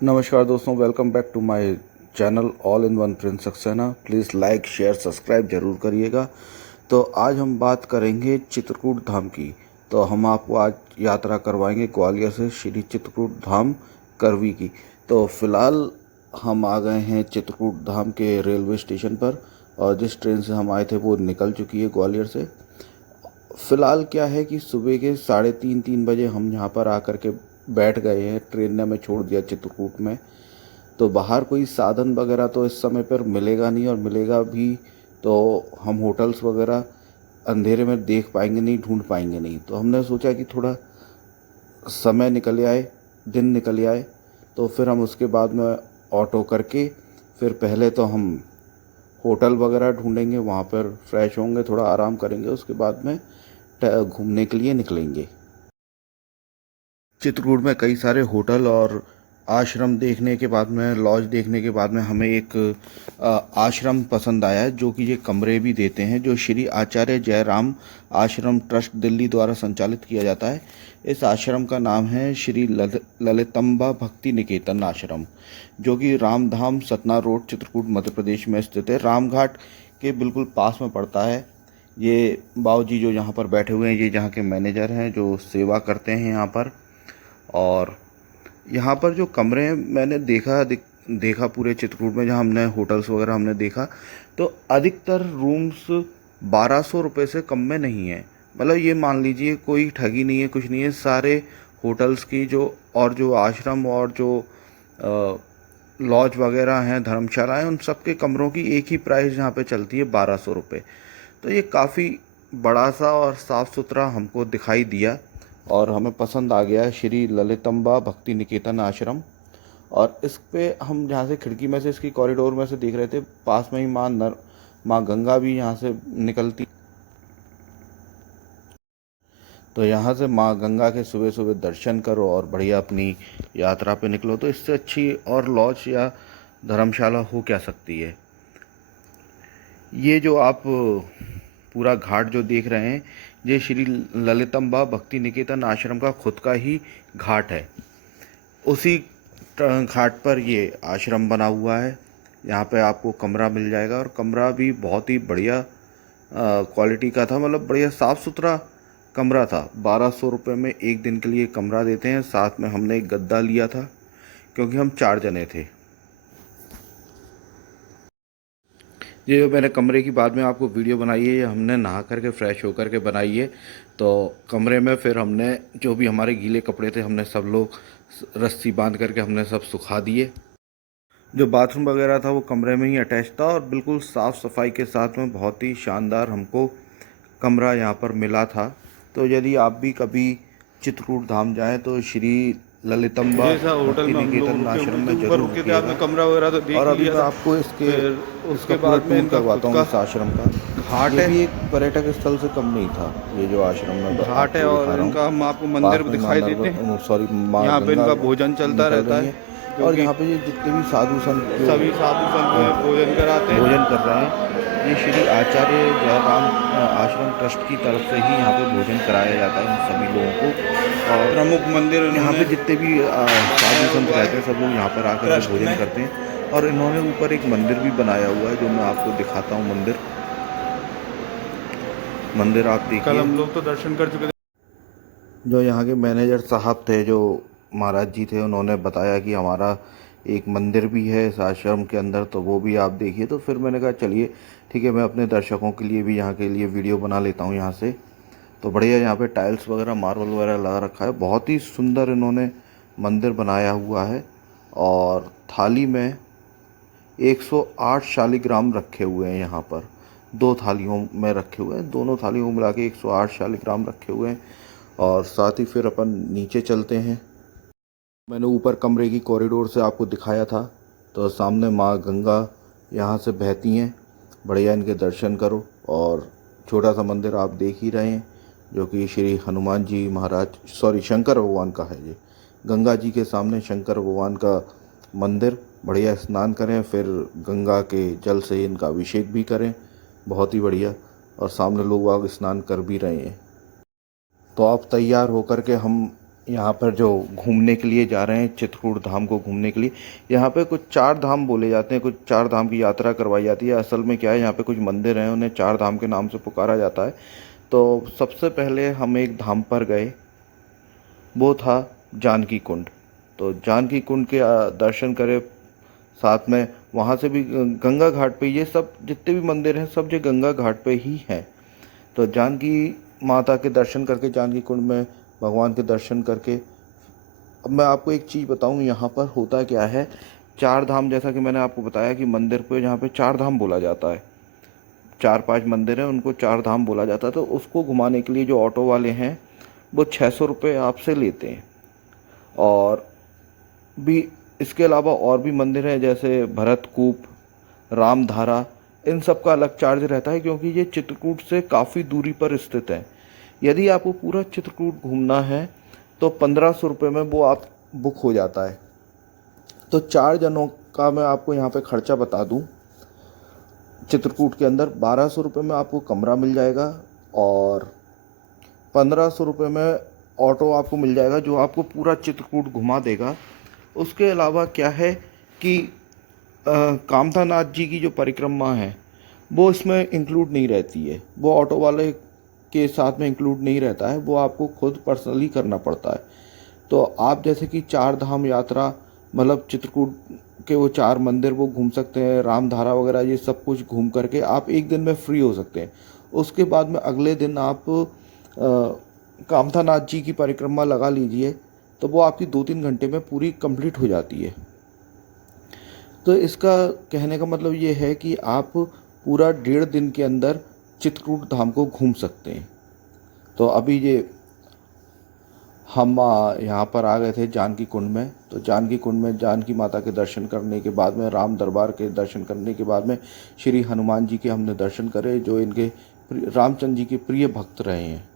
नमस्कार दोस्तों, welcome back to my channel all in one Prince Saxena. Please like share subscribe जरूर करिएगा। तो आज हम बात करेंगे चित्रकूट धाम की। तो हम आपको आज यात्रा करवाएंगे ग्वालियर से श्री चित्रकूट धाम करवी की। तो फिलहाल हम आ गए हैं चित्रकूट धाम के रेलवे स्टेशन पर, और जिस ट्रेन से हम आए थे वो निकल चुकी है ग्वालियर से। फ़िलहाल क्या है कि सुबह के 3:30 बजे हम यहाँ पर आकर के बैठ गए हैं। ट्रेन ने हमें छोड़ दिया चित्रकूट में। तो बाहर कोई साधन वगैरह तो इस समय पर मिलेगा नहीं, और मिलेगा भी तो हम होटल्स वगैरह अंधेरे में देख पाएंगे नहीं, ढूंढ पाएंगे नहीं। तो हमने सोचा कि थोड़ा समय निकल आए, दिन निकल आए, तो फिर हम उसके बाद में ऑटो करके फिर पहले तो हम होटल वगैरह ढूंढेंगे, वहाँ पर फ्रेश होंगे, थोड़ा आराम करेंगे, उसके बाद में घूमने के लिए निकलेंगे। चित्रकूट में कई सारे होटल और आश्रम देखने के बाद में, लॉज देखने के बाद में हमें एक आश्रम पसंद आया है, जो कि ये कमरे भी देते हैं, जो श्री आचार्य जयराम आश्रम ट्रस्ट दिल्ली द्वारा संचालित किया जाता है। इस आश्रम का नाम है श्री ललितंबा भक्ति निकेतन आश्रम, जो कि रामधाम सतना रोड चित्रकूट मध्य प्रदेश में स्थित है। रामघाट के बिल्कुल पास में पड़ता है। ये बाबूजी जो यहाँ पर बैठे हुए हैं, ये यहाँ के मैनेजर हैं जो सेवा करते हैं यहाँ पर। और यहाँ पर जो कमरे हैं, मैंने देखा पूरे चित्रकूट में, जहाँ हमने होटल्स वगैरह हमने देखा, तो अधिकतर रूम्स 1200 रुपये से कम में नहीं है। मतलब ये मान लीजिए कोई ठगी नहीं है, कुछ नहीं है। सारे होटल्स की जो आश्रम और जो लॉज वगैरह हैं, धर्मशालाएं, उन सब के कमरों की एक ही प्राइस यहाँ पे चलती है, 1200 रुपये। तो ये काफ़ी बड़ा सा और साफ़ सुथरा हमको दिखाई दिया, और हमें पसंद आ गया श्री ललितंबा भक्ति निकेतन आश्रम। और इस पे हम जहाँ से खिड़की में से, इसकी कॉरिडोर में से देख रहे थे, पास में ही माँ गंगा भी यहाँ से निकलती। तो यहाँ से माँ गंगा के सुबह सुबह दर्शन करो और बढ़िया अपनी यात्रा पे निकलो। तो इससे अच्छी और लॉज या धर्मशाला हो क्या सकती है। ये जो आप पूरा घाट जो देख रहे हैं, ये श्री ललितंबा भक्ति निकेतन आश्रम का खुद का ही घाट है। उसी घाट पर ये आश्रम बना हुआ है। यहाँ पे आपको कमरा मिल जाएगा, और कमरा भी बहुत ही बढ़िया क्वालिटी का था। मतलब बढ़िया साफ़ सुथरा कमरा था। 1200 रुपये में एक दिन के लिए कमरा देते हैं। साथ में हमने एक गद्दा लिया था, क्योंकि हम 4 जने थे। ये जो मैंने कमरे की बाद में आपको वीडियो बनाई है, ये हमने नहा करके फ्रेश होकर के बनाई है। तो कमरे में फिर हमने जो भी हमारे गीले कपड़े थे, हमने सब लोग रस्सी बांध करके हमने सब सुखा दिए। जो बाथरूम वगैरह था वो कमरे में ही अटैच था, और बिल्कुल साफ़ सफाई के साथ में बहुत ही शानदार हमको कमरा यहाँ पर मिला था। तो यदि आप भी कभी चित्रकूट धाम जाएं तो श्री ललितंबा भक्ति निकेतन आश्रम में जरूर रुकिएगा। कमरा वगैरह तो देख और अभी लिया मैं था। आपको इसके फिर इसका उसके पूरा बाद में टूर इनका करवाता खुद हूँ का इस आश्रम का। घाट ये है। भी एक पर्यटक स्थल से कम नहीं था, ये जो आश्रम में घाट है आपको दिखा और रहा हूँ। इनका हम आपको मंदिर पास भी में माँ दिखाई देते हैं। माँ यहाँ पे गंगा इनका भोजन चलता निकल रहता रही है, है। जो और कि यहाँ पे ये जितने भी साधु संत जो सभी साधु संत में भोजन कराते हैं। भोजन कर रहे हैं, ये श्री आचार्य जयराम आश्रम ट्रस्ट की तरफ से ही यहाँ पे भोजन कराया जाता है इन सभी लोगों को। और प्रमुख मंदिर यहाँ इन्होंने पे जितने भी साधु बनाया संत हुआ रहते हैं, सब है लोग यहाँ पर आकर के ट्रस्ट भोजन में। करते हैं। और इन्होंने ऊपर एक मंदिर भी बनाया हुआ है, जो मैं आपको दिखाता हूँ। मंदिर आप कल देखिए। हम लोग तो दर्शन कर चुके थे। जो यहाँ के मैनेजर साहब थे, जो महाराज जी थे, उन्होंने बताया कि हमारा एक मंदिर भी है इस आश्रम के अंदर, तो वो भी आप देखिए। तो फिर मैंने कहा चलिए ठीक है, मैं अपने दर्शकों के लिए भी यहाँ के लिए वीडियो बना लेता हूँ यहाँ से। तो बढ़िया यहाँ पे टाइल्स वगैरह, मार्बल वगैरह लगा रखा है। बहुत ही सुंदर इन्होंने मंदिर बनाया हुआ है। और थाली में 108 शालिग्राम रखे हुए हैं यहाँ पर। 2 थालियों में रखे हुए हैं, दोनों थालियों को मिला के 108 शालिग्राम रखे हुए हैं। और साथ ही फिर अपन नीचे चलते हैं। मैंने ऊपर कमरे की कॉरिडोर से आपको दिखाया था, तो सामने माँ गंगा यहाँ से बहती हैं। बढ़िया इनके दर्शन करो। और छोटा सा मंदिर आप देख ही रहे हैं, जो कि श्री हनुमान जी महाराज, सॉरी, शंकर भगवान का है। ये गंगा जी के सामने शंकर भगवान का मंदिर। बढ़िया स्नान करें, फिर गंगा के जल से इनका अभिषेक भी करें। बहुत ही बढ़िया। और सामने लोग आग स्नान कर भी रहे हैं। तो आप तैयार होकर के हम यहाँ पर जो घूमने के लिए जा रहे हैं चित्रकूट धाम को घूमने के लिए, यहाँ पे कुछ 4 धाम बोले जाते हैं, कुछ 4 धाम की यात्रा करवाई जाती है। असल में क्या है, यहाँ पे कुछ मंदिर हैं, उन्हें 4 धाम के नाम से पुकारा जाता है। तो सबसे पहले हम एक धाम पर गए, वो था जानकी कुंड। तो जानकी कुंड के दर्शन करे, साथ में वहाँ से भी गंगा घाट पे, ये सब जितने भी मंदिर हैं सब जो गंगा घाट पे ही हैं। तो जानकी माता के दर्शन करके, जानकी कुंड में भगवान के दर्शन करके, अब मैं आपको एक चीज़ बताऊं, यहाँ पर होता क्या है, 4 धाम, जैसा कि मैंने आपको बताया कि मंदिर पे यहाँ पे 4 धाम बोला जाता है, 4-5 मंदिर हैं, उनको 4 धाम बोला जाता है। तो उसको घुमाने के लिए जो ऑटो वाले हैं वो 600 रुपये आपसे लेते हैं। और भी इसके अलावा और भी मंदिर हैं, जैसे भरतकूप, रामधारा, इन सब का अलग चार्ज रहता है, क्योंकि ये चित्रकूट से काफ़ी दूरी पर स्थित है। यदि आपको पूरा चित्रकूट घूमना है तो 1500 रुपये में वो आप बुक हो जाता है। तो 4 जनों का मैं आपको यहाँ पे खर्चा बता दूँ, चित्रकूट के अंदर 1200 रुपये में आपको कमरा मिल जाएगा, और 1500 रुपये में ऑटो आपको मिल जाएगा जो आपको पूरा चित्रकूट घुमा देगा। उसके अलावा क्या है कि कामथानाथ जी की जो परिक्रमा है वो इसमें इंक्लूड नहीं रहती है, वो ऑटो वाले के साथ में इंक्लूड नहीं रहता है, वो आपको खुद पर्सनली करना पड़ता है। तो आप जैसे कि 4 धाम यात्रा, मतलब चित्रकूट के वो 4 मंदिर वो घूम सकते हैं, रामधारा वगैरह ये सब कुछ घूम करके आप एक दिन में फ्री हो सकते हैं। उसके बाद में अगले दिन आप कामथानाथ जी की परिक्रमा लगा लीजिए, तो वो आपकी 2-3 घंटे में पूरी कंप्लीट हो जाती है। तो इसका कहने का मतलब ये है कि आप पूरा 1.5 दिन के अंदर चित्रकूट धाम को घूम सकते हैं। तो अभी ये हम यहाँ पर आ गए थे जानकी कुंड में। तो जानकी कुंड में जानकी माता के दर्शन करने के बाद में, राम दरबार के दर्शन करने के बाद में, श्री हनुमान जी के हमने दर्शन करे, जो इनके रामचंद्र जी के प्रिय भक्त रहे हैं।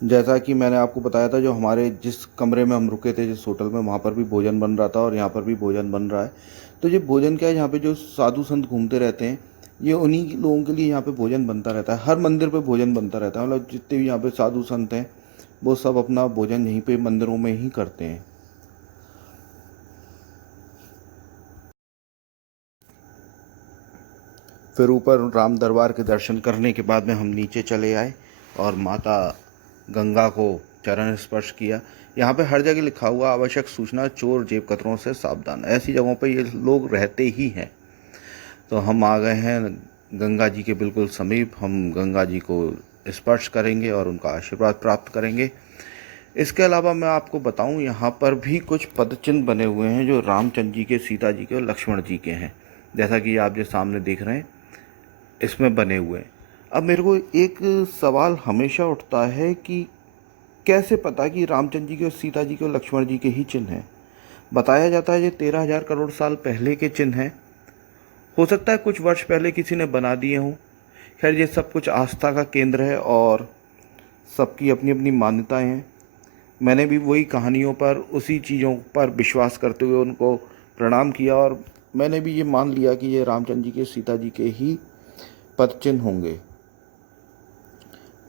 जैसा कि मैंने आपको बताया था, जो हमारे जिस कमरे में हम रुके थे, जिस होटल में, वहाँ पर भी भोजन बन रहा था और यहाँ पर भी भोजन बन रहा है। तो ये भोजन क्या है, यहाँ पे जो साधु संत घूमते रहते हैं, ये उन्हीं लोगों के लिए यहाँ पे भोजन बनता रहता है। हर मंदिर पे भोजन बनता रहता है, मतलब जितने भी यहाँ पे साधु संत हैं वो सब अपना भोजन यहीं पे मंदिरों में ही करते हैं। फिर ऊपर राम दरबार के दर्शन करने के बाद में हम नीचे चले आए और माता गंगा को चरण स्पर्श किया। यहाँ पे हर जगह लिखा हुआ, आवश्यक सूचना, चोर जेब कतरों से सावधान। ऐसी जगहों पे ये लोग रहते ही हैं। तो हम आ गए हैं गंगा जी के बिल्कुल समीप। हम गंगा जी को स्पर्श करेंगे और उनका आशीर्वाद प्राप्त करेंगे। इसके अलावा मैं आपको बताऊं, यहाँ पर भी कुछ पदचिन्ह बने हुए हैं जो रामचंद्र जी के, सीता जी के और लक्ष्मण जी के हैं, जैसा कि आप जो सामने देख रहे हैं इसमें बने हुए हैं। अब मेरे को एक सवाल हमेशा उठता है कि कैसे पता कि रामचंद्र जी के और सीता जी के और लक्ष्मण जी के ही चिन्ह हैं। बताया जाता है ये 13,000 करोड़ साल पहले के चिन्ह हैं। हो सकता है कुछ वर्ष पहले किसी ने बना दिए हों। खैर, ये सब कुछ आस्था का केंद्र है और सबकी अपनी अपनी मान्यताएं हैं। मैंने भी वही कहानियों पर, उसी चीज़ों पर विश्वास करते हुए उनको प्रणाम किया और मैंने भी ये मान लिया कि ये रामचंद्र जी के, सीता जी के ही पदचिन्ह होंगे।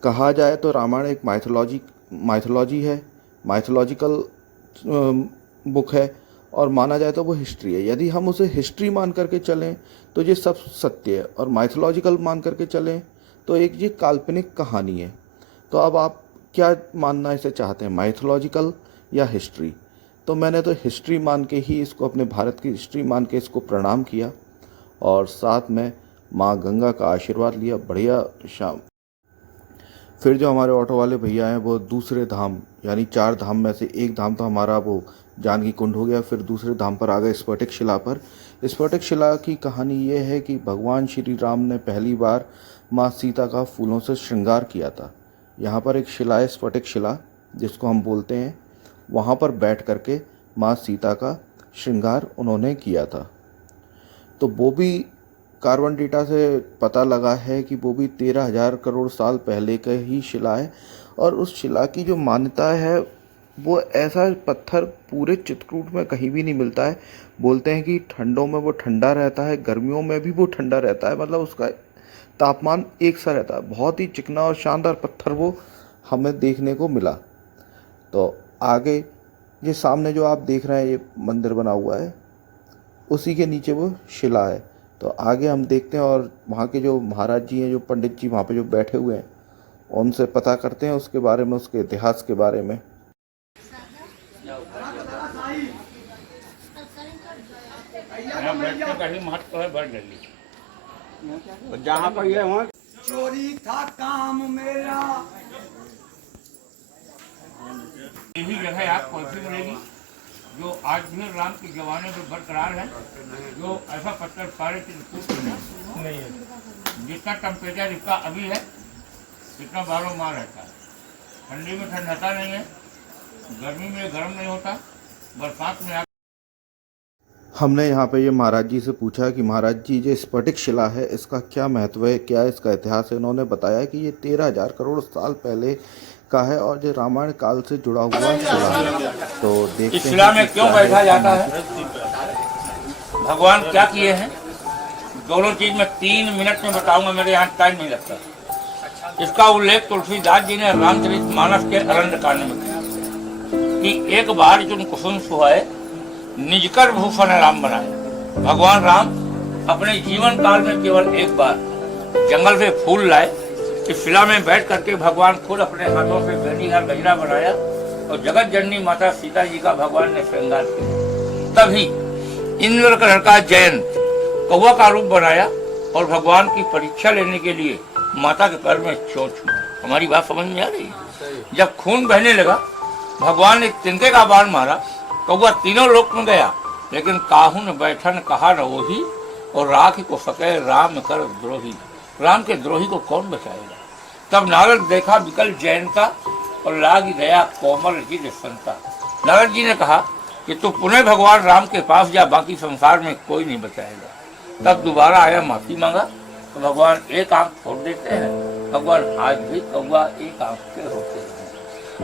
कहा जाए तो रामायण एक माइथोलॉजी है, माइथोलॉजिकल बुक है, और माना जाए तो वो हिस्ट्री है। यदि हम उसे हिस्ट्री मान करके चलें तो ये सब सत्य है, और माइथोलॉजिकल मान करके चलें तो एक ये काल्पनिक कहानी है। तो अब आप क्या मानना इसे चाहते हैं, माइथोलॉजिकल या हिस्ट्री? तो मैंने तो हिस्ट्री मान के ही इसको, अपने भारत की हिस्ट्री मान के इसको प्रणाम किया और साथ में माँ गंगा का आशीर्वाद लिया। बढ़िया शाम। फिर जो हमारे ऑटो वाले भैया हैं वो दूसरे धाम, यानी 4 धाम में से एक धाम तो हमारा वो जानकी कुंड हो गया, फिर दूसरे धाम पर आ गए स्फटिक शिला पर। स्फटिक शिला की कहानी ये है कि भगवान श्री राम ने पहली बार माँ सीता का फूलों से श्रृंगार किया था। यहाँ पर एक शिला है, स्फटिक शिला जिसको हम बोलते हैं, वहाँ पर बैठ करके माँ सीता का श्रृंगार उन्होंने किया था। तो वो भी कार्बन डेटा से पता लगा है कि वो भी 13,000 करोड़ साल पहले का ही शिला है। और उस शिला की जो मान्यता है, वो ऐसा पत्थर पूरे चित्रकूट में कहीं भी नहीं मिलता है। बोलते हैं कि ठंडों में वो ठंडा रहता है, गर्मियों में भी वो ठंडा रहता है, मतलब उसका तापमान एक सा रहता है। बहुत ही चिकना और शानदार पत्थर वो हमें देखने को मिला। तो आगे ये सामने जो आप देख रहे हैं, ये मंदिर बना हुआ है, उसी के नीचे वो शिला है। तो आगे हम देखते हैं और वहाँ के जो महाराज जी हैं, जो पंडित जी वहाँ पे जो बैठे हुए हैं, उनसे पता करते हैं उसके बारे में, उसके इतिहास के बारे में। कहीं महत्व है बढ़ जल्दी जहाँ पर ये वहाँ चोरी था काम मेरा। यही जगह आपको ऐसी मिलेगी जो आज भी राम के जमाने में बरकरार है, जो ऐसा पत्थर सारे चित्रकूट में नहीं है। जितना टेम्परेचर इसका अभी है इतना 12 माह रहता है। ठंडी में ठंडाता नहीं है, गर्मी में गर्म नहीं होता, बरसात में हमने यहाँ पे ये महाराज जी से पूछा कि महाराज जी, ये स्फटिक शिला है, इसका क्या महत्व है, क्या इसका इतिहास है। इन्होंने बताया कि ये 13,000 करोड़ साल पहले का है और ये रामायण काल से जुड़ा हुआ शिला है। तो देखते इस शिला में कि क्यों क्या बैठा है। जाता है, भगवान क्या किए हैं, दोनों चीज में 3 मिनट में बताऊंगा, मेरे यहाँ टाइम नहीं लगता। इसका उल्लेख तुलसीदास जी ने रामचरितमानस के अरण्य कांड में किया कि एक बार जो कुसुम सुहाए निजकर भूषण राम बनाए। भगवान राम अपने जीवन काल में केवल एक बार जंगल से फूल लाए। इस शिला में बैठ करके भगवान खुद अपने हाथों से बेनीहार गजरा बनाया और जगत जननी माता सीता जी का भगवान ने श्रृंगार किया। तभी इंद्र का जयंत कौवा का रूप बनाया और भगवान की परीक्षा लेने के लिए माता के पैर में चोट हुआ। हमारी बात समझ में आ रही है? जब खून बहने लगा, भगवान ने तिनके का बाण मारा, कौवा तीनों लोक में गया, लेकिन काहू ने बैठन कहा न वही, और राख को सके राम कर द्रोही। राम के द्रोही को कौन बचाएगा। तब नारद देखा विकल जैन का और लाग गया कोमल जी संता। नारद जी ने कहा कि तू पुनः भगवान राम के पास जा, बाकी संसार में कोई नहीं बचाएगा। तब दोबारा आया, माफी मांगा, तो भगवान एक आंख छोड़ देते हैं। भगवान आज भी कौवा एक आंख के होते हैं।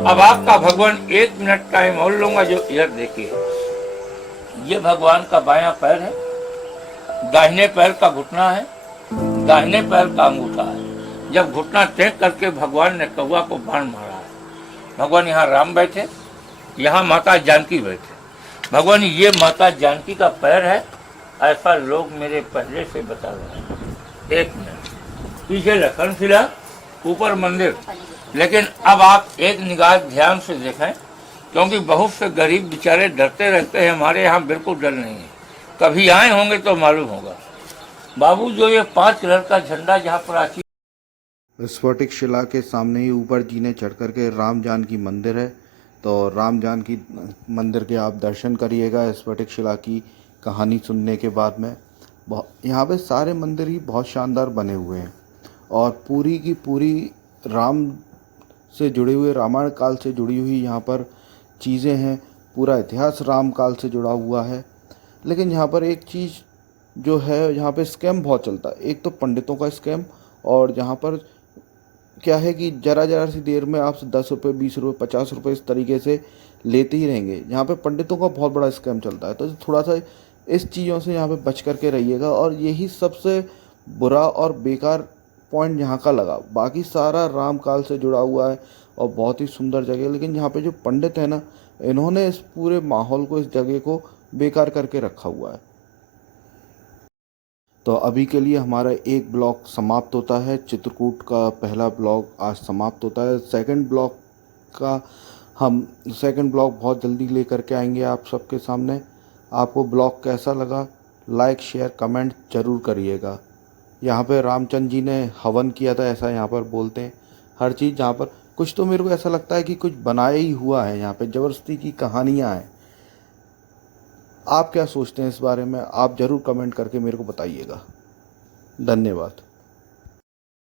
अब आपका भगवान 1 मिनट टाइम और लूंगा, जो इधर देखिए, ये भगवान का बायां पैर है, दाहिने पैर का घुटना है, दाहिने पैर का अंगूठा है। जब घुटना टेक करके भगवान ने कौवा को बाण मारा है। भगवान यहाँ राम बैठे, यहाँ माता जानकी बैठे। भगवान ये माता जानकी का पैर है, ऐसा लोग मेरे पहले से बता रहे हैं। 1 मिनट पीछे लखन शिला, ऊपर मंदिर। लेकिन अब आप एक निगाह ध्यान से देखें, क्योंकि बहुत से गरीब बेचारे डरते रहते हैं। हमारे यहाँ बिल्कुल डर नहीं है, कभी आए होंगे तो मालूम होगा। बाबू, जो ये 5 कलर का झंडा जहाँ प्राचीन स्फटिक शिला के सामने ही ऊपर जीने चढ़ करके राम जानकी मंदिर है। तो राम जानकी मंदिर के आप दर्शन करिएगा स्फटिक शिला की कहानी सुनने के बाद में। यहाँ पे सारे मंदिर ही बहुत शानदार बने हुए हैं और पूरी की पूरी राम से जुड़े हुए, रामायण काल से जुड़ी हुई यहाँ पर चीज़ें हैं। पूरा इतिहास राम काल से जुड़ा हुआ है। लेकिन यहाँ पर एक चीज़ जो है, यहाँ पे स्कैम बहुत चलता है। एक तो पंडितों का स्कैम, और यहाँ पर क्या है कि ज़रा सी देर में आपसे 10 रुपये, 20 रुपये, 50 रुपये इस तरीके से लेते ही रहेंगे। यहाँ पे पंडितों का बहुत बड़ा स्कैम चलता है। तो थोड़ा सा इस चीज़ों से यहाँ पे बच करके रहिएगा। और यही सबसे बुरा और बेकार पॉइंट यहाँ का लगा। बाकी सारा राम काल से जुड़ा हुआ है और बहुत ही सुंदर जगह है। लेकिन यहाँ पे जो पंडित है ना, इन्होंने इस पूरे माहौल को, इस जगह को बेकार करके रखा हुआ है। तो अभी के लिए हमारा एक ब्लॉग समाप्त होता है। चित्रकूट का पहला ब्लॉग आज समाप्त होता है। सेकंड ब्लॉग बहुत जल्दी लेकर के आएंगे आप सबके सामने। आपको ब्लॉग कैसा लगा, लाइक शेयर कमेंट ज़रूर करिएगा। यहाँ पे रामचंद्र जी ने हवन किया था, ऐसा यहाँ पर बोलते हैं। हर चीज़ यहाँ पर, कुछ तो मेरे को ऐसा लगता है कि कुछ बनाया ही हुआ है। यहाँ पे ज़बरदस्ती की कहानियाँ हैं। आप क्या सोचते हैं इस बारे में, आप ज़रूर कमेंट करके मेरे को बताइएगा। धन्यवाद।